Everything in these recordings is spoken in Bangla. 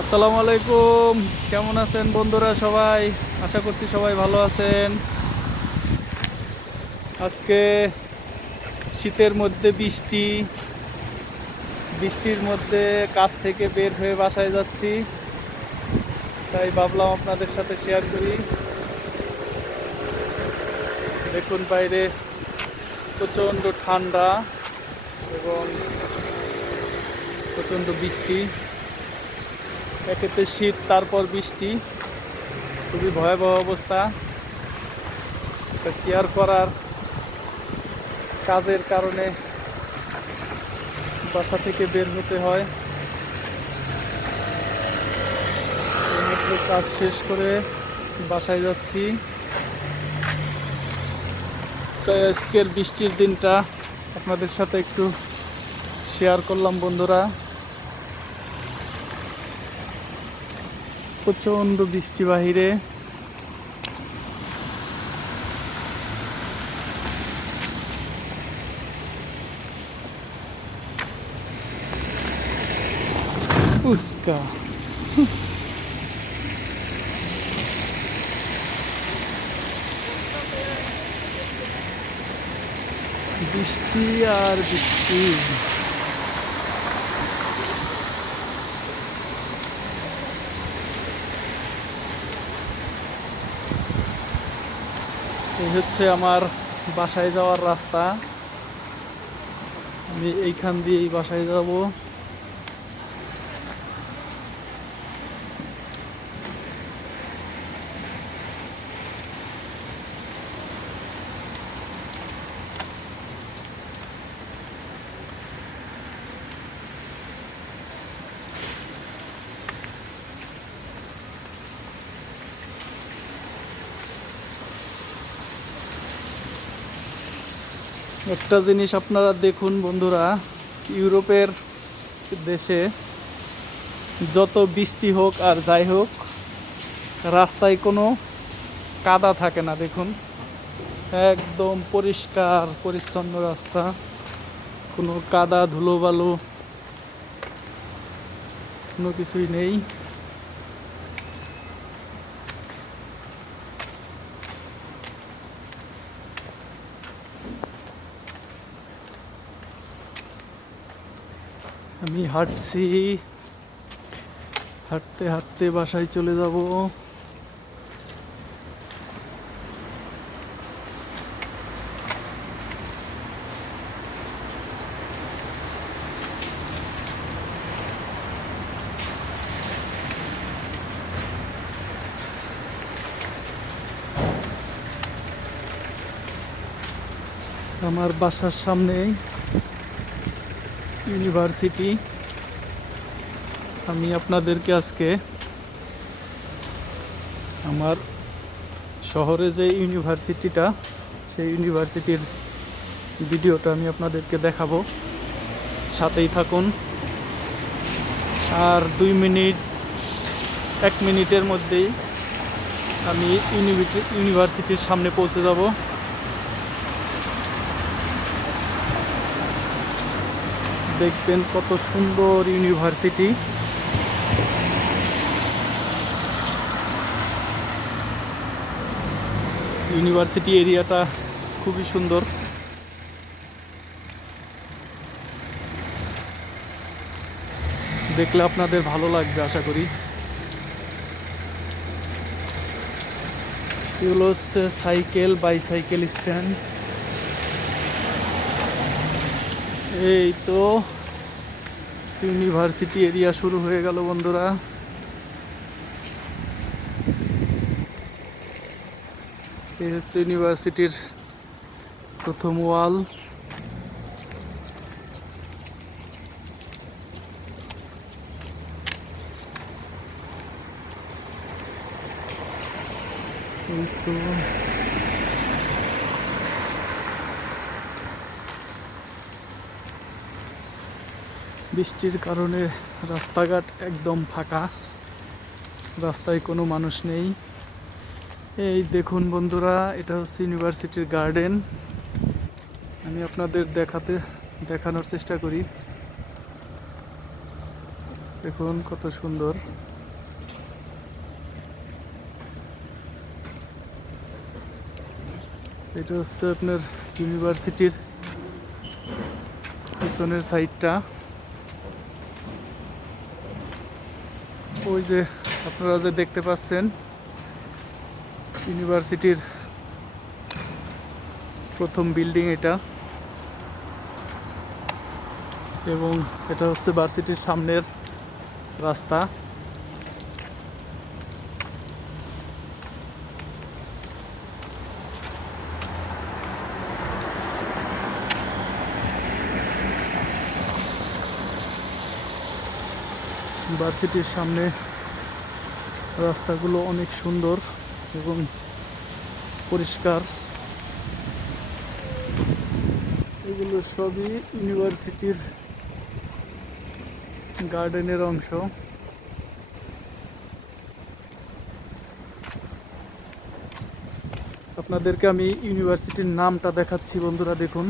আসসালামু আলাইকুম। কেমন আছেন বন্ধুরা সবাই? আশা করছি সবাই ভালো আছেন। আজকে শীতের মধ্যে বৃষ্টির মধ্যে কাজ থেকে বের হয়ে বাসায় যাচ্ছি, তাই ভাবলাম আপনাদের সাথে শেয়ার করি। দেখুন বাইরে প্রচণ্ড ঠান্ডা এবং প্রচণ্ড বৃষ্টি, একেতে শীত তারপর বৃষ্টি, খুবই ভয়াবহ অবস্থা। কেয়ার করার কাজের কারণে বাসা থেকে বের হতে হয়। এইমাত্র কাজ শেষ করে বাসায় যাচ্ছি, তাই আজকের বৃষ্টির দিনটা আপনাদের সাথে একটু শেয়ার করলাম বন্ধুরা। প্রচণ্ড বৃষ্টি বাহিরে। উস্কা বৃষ্টি আর বৃষ্টি। এই হচ্ছে আমার বাসায় যাওয়ার রাস্তা। আমি এইখান দিয়েই বাসায় যাব। একটা জিনিস আপনারা দেখুন বন্ধুরা, ইউরোপের দেশে যত বৃষ্টি হোক আর যাই হোক, রাস্তায় কোনো কাদা থাকে না। দেখুন একদম পরিষ্কার পরিচ্ছন্ন রাস্তা, কোনো কাদা ধুলোবালু কোনো কিছুই নেই। আমি হাঁটছি, হাঁটতে হাঁটতে বাসায় চলে যাব। আমার বাসার সামনেই ইউনিভার্সিটি। আমি আপনাদেরকে আজকে আমার শহরে যে ইউনিভার্সিটিটা, সেই ইউনিভার্সিটির ভিডিওটা আমি আপনাদেরকে দেখাবো, সাথেই থাকুন। আর 1 মিনিটের মধ্যেই আমি ইউনিভার্সিটির সামনে পৌঁছে যাব। দেখবেন কত সুন্দর ইউনিভার্সিটি। ইউনিভার্সিটি এরিয়াটা খুবই সুন্দর। দেখলে আপনাদের ভালো লাগবে আশা করি। এগুলো হচ্ছে বাইসাইকেল স্ট্যান্ড। এই তো ইউনিভার্সিটি এরিয়া শুরু হয়ে গেল বন্ধুরা। এই হচ্ছে ইউনিভার্সিটির প্রথম ওয়াল। এই তো বৃষ্টির কারণে রাস্তাঘাট একদম ফাঁকা, রাস্তায় কোনো মানুষ নেই। এই দেখুন বন্ধুরা, এটা হচ্ছে ইউনিভার্সিটির গার্ডেন। আমি আপনাদের দেখানোর চেষ্টা করি। দেখুন কত সুন্দর। এটা হচ্ছে আপনার ইউনিভার্সিটির পিছনের সাইডটা। ওই যে আপনারা যে দেখতে পাচ্ছেন ইউনিভার্সিটির প্রথম বিল্ডিং এটা, এবং এটা হচ্ছে ভার্সিটির সামনের রাস্তা। ভার্সিটির সামনে রাস্তাগুলো অনেক সুন্দর এবং পরিষ্কার। এগুলো সবই ইউনিভার্সিটির গার্ডেনের অংশ। আপনাদেরকে আমি ইউনিভার্সিটির নামটা দেখাচ্ছি বন্ধুরা, দেখুন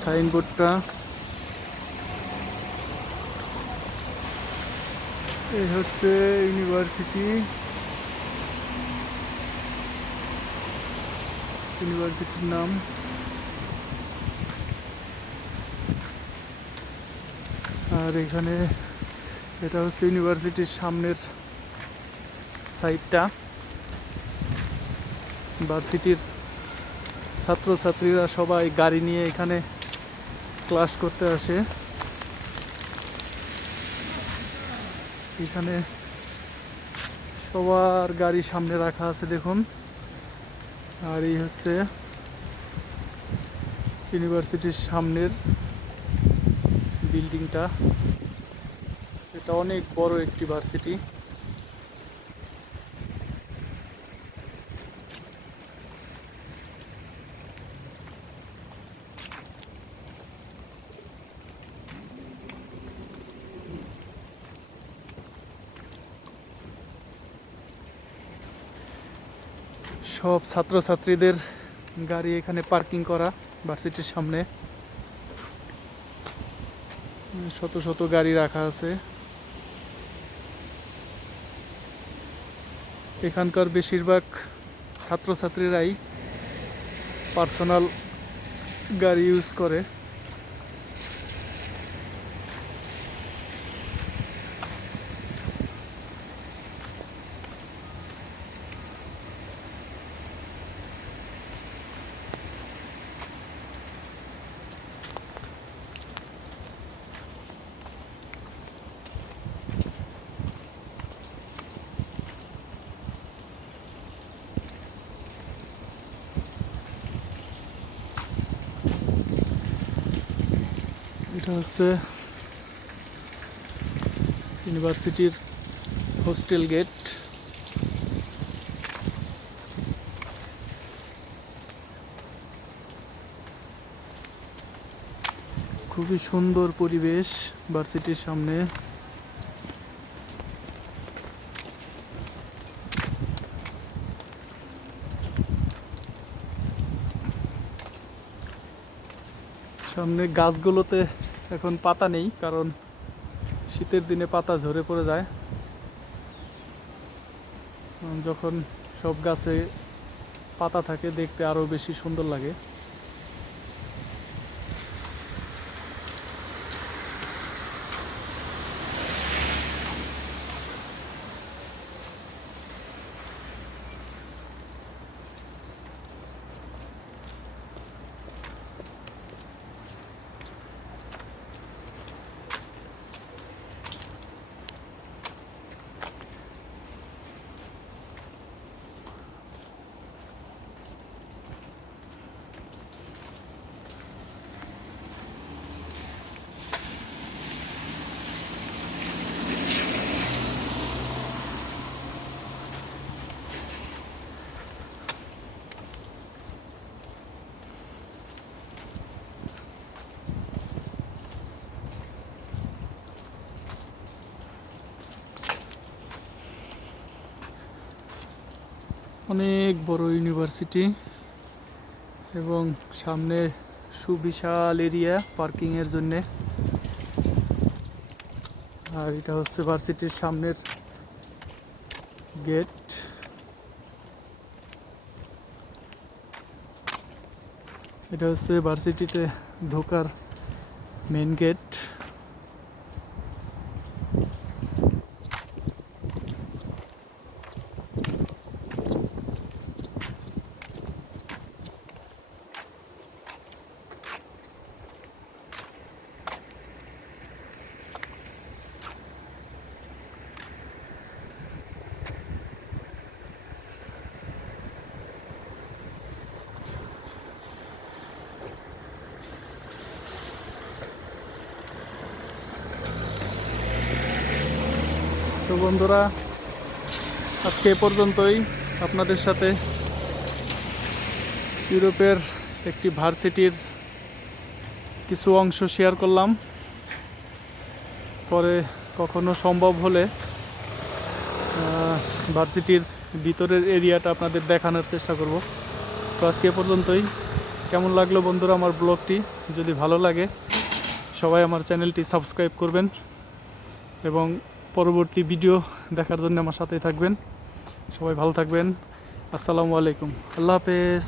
সাইনবোর্ডটা। এই হচ্ছে ইউনিভার্সিটির নাম। আর এখানে এটা হচ্ছে ইউনিভার্সিটির সামনের সাইডটা। ভার্সিটির ছাত্রছাত্রীরা সবাই গাড়ি নিয়ে এখানে ক্লাস করতে আসে। এখানে সবার গাড়ি সামনে রাখা আছে দেখুন। আর এই হচ্ছে ইউনিভার্সিটির সামনের বিল্ডিংটা। এটা অনেক বড় একটি ভার্সিটি। সব ছাত্রছাত্রীদের গাড়ি এখানে পার্কিং করা ভার্সিটির সামনে। শত শত গাড়ি রাখা আছে। এখানকার বেশিরভাগ ছাত্রছাত্রীরাই পার্সোনাল গাড়ি ইউজ করে। এটা হচ্ছে ইউনিভার্সিটির হোস্টেল গেট। খুবই সুন্দর পরিবেশ ভার্সিটির সামনে। সামনে গাছগুলোতে এখন পাতা নেই, কারণ শীতের দিনে পাতা ঝরে পড়ে যায়। যখন সব গাছে পাতা থাকে দেখতে আরো বেশি সুন্দর লাগে। অনেক বড় ইউনিভার্সিটি এবং সামনে সুবিশাল এরিয়া পার্কিং এর জন্য। আর এটা হচ্ছে ভার্সিটির সামনের গেট। এটা হচ্ছে ভার্সিটিতে ঢোকার মেন গেট। তো বন্ধুরা, আজকে এ পর্যন্তই। আপনাদের সাথে ইউরোপের একটি ভার্সিটির কিছু অংশ শেয়ার করলাম। পরে কখনো সম্ভব হলে ভার্সিটির ভিতরের এরিয়াটা আপনাদের দেখানোর চেষ্টা করব। তো আজকে এ পর্যন্তই। কেমন লাগলো বন্ধুরা আমার ব্লগটি? যদি ভালো লাগে সবাই আমার চ্যানেলটি সাবস্ক্রাইব করবেন এবং পরবর্তী ভিডিও দেখার জন্য আমার সাথেই থাকবেন। সবাই ভালো থাকবেন। আসসালামু আলাইকুম। আল্লাহ হাফেজ।